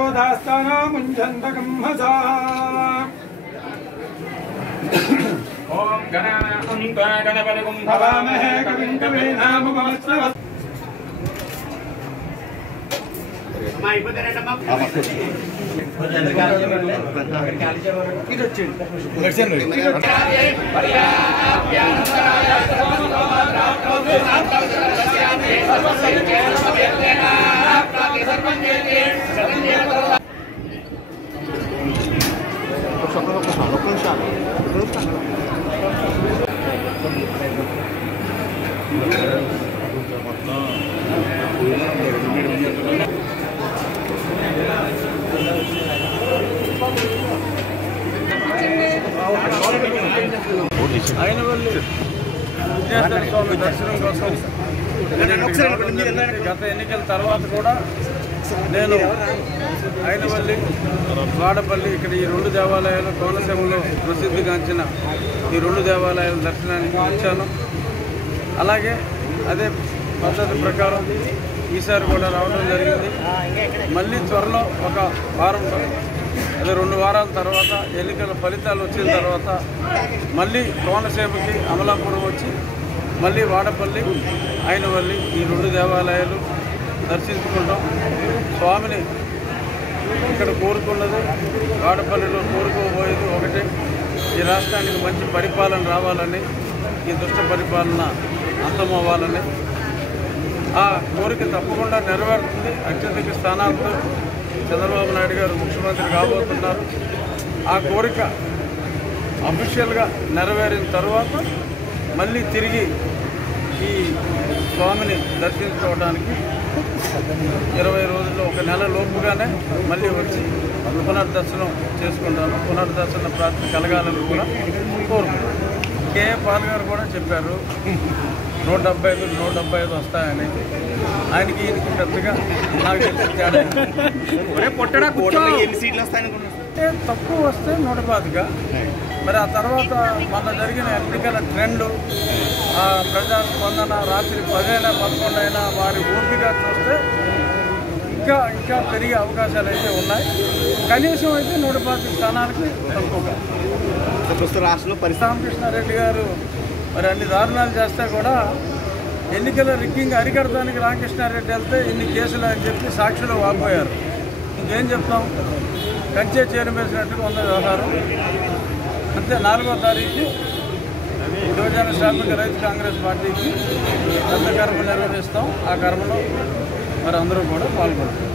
यशोदास्ताना मुञ्जन्तकं हसा ओम गणानां गणपतिं भवामहे कविं कवीनामुपमस्रवत् అయినవల్లి విద్యాధర స్వామి దర్శనం కోసం గత ఎన్నికల తర్వాత కూడా నేను అయినవల్లి వాడపల్లి ఇక్కడ ఈ రెండు దేవాలయాలు కోనసీమలో ప్రసిద్ధిగాంచిన ఈ రెండు దేవాలయాల దర్శనానికి వచ్చాను. అలాగే అదే పద్ధతి ప్రకారం ఈసారి కూడా రావడం జరిగింది. మళ్ళీ త్వరలో ఒక వారం అదే 2 వారాల తర్వాత ఎన్నికల ఫలితాలు వచ్చిన తర్వాత మళ్ళీ కోనసీమకి అమలాపురం వచ్చి మళ్ళీ వాడపల్లి అయినవల్లి ఈ 2 దేవాలయాలు దర్శించుకుంటాం. స్వామిని ఇక్కడ కోరుకున్నది వాడపల్లిలో కోరుకోబోయేది ఒకటే, ఈ రాష్ట్రానికి మంచి పరిపాలన రావాలని, ఈ దుష్ట పరిపాలన అంతమవ్వాలని. ఆ కోరిక తప్పకుండా నెరవేరుతుంది. అత్యధిక స్థానాలతో చంద్రబాబు నాయుడు గారు ముఖ్యమంత్రి కాబోతున్నారు. ఆ కోరిక అఫీషియల్గా నెరవేరిన తర్వాత మళ్ళీ తిరిగి ఈ స్వామిని దర్శించుకోవడానికి 20 రోజుల్లో 1 నెల లోపుగానే మళ్ళీ వచ్చి పునర్దర్శనం చేసుకుంటాను. పునర్దర్శన ప్రాప్తి కలగాలని కూడా కోరుకుంటాను. కేఏ పాల్ గారు కూడా చెప్పారు 175 వస్తాయని. ఆయనకి ఈయనకి పెద్దగా నాకు తెలిసి తేడా ఎన్ని సీట్లు వస్తాయనుకున్నా తక్కువ వస్తే 125. మరి ఆ తర్వాత మన జరిగిన ఎన్నికల ట్రెండ్, ప్రజా స్పందన రాత్రి 10 అయినా 11 అయినా వారి ఓపిక చూస్తే ఇంకా పెరిగే అవకాశాలు అయితే ఉన్నాయి. కనీసం అయితే 125 స్థానాలకి తక్కువగా. రాష్ట్రంలో రామకృష్ణారెడ్డి గారు మరి అన్ని దారుణాలు చేస్తే కూడా ఎన్నికల రిగ్గింగ్ అరికడటానికి రామకృష్ణారెడ్డి వెళ్తే ఇన్ని కేసులు అని చెప్పి సాక్షులు వాపోయారు. ఇంకేం చెప్తాం? కంచే చేరుమేసినట్టుగా ఉన్న వ్యవహారం. అంతే 4వ తారీఖు యువజన శ్రామిక రైతు కాంగ్రెస్ పార్టీకి పెద్ద కర్మ నిర్వహిస్తాం. ఆ కర్మలో మరి అందరూ కూడా పాల్గొంటారు.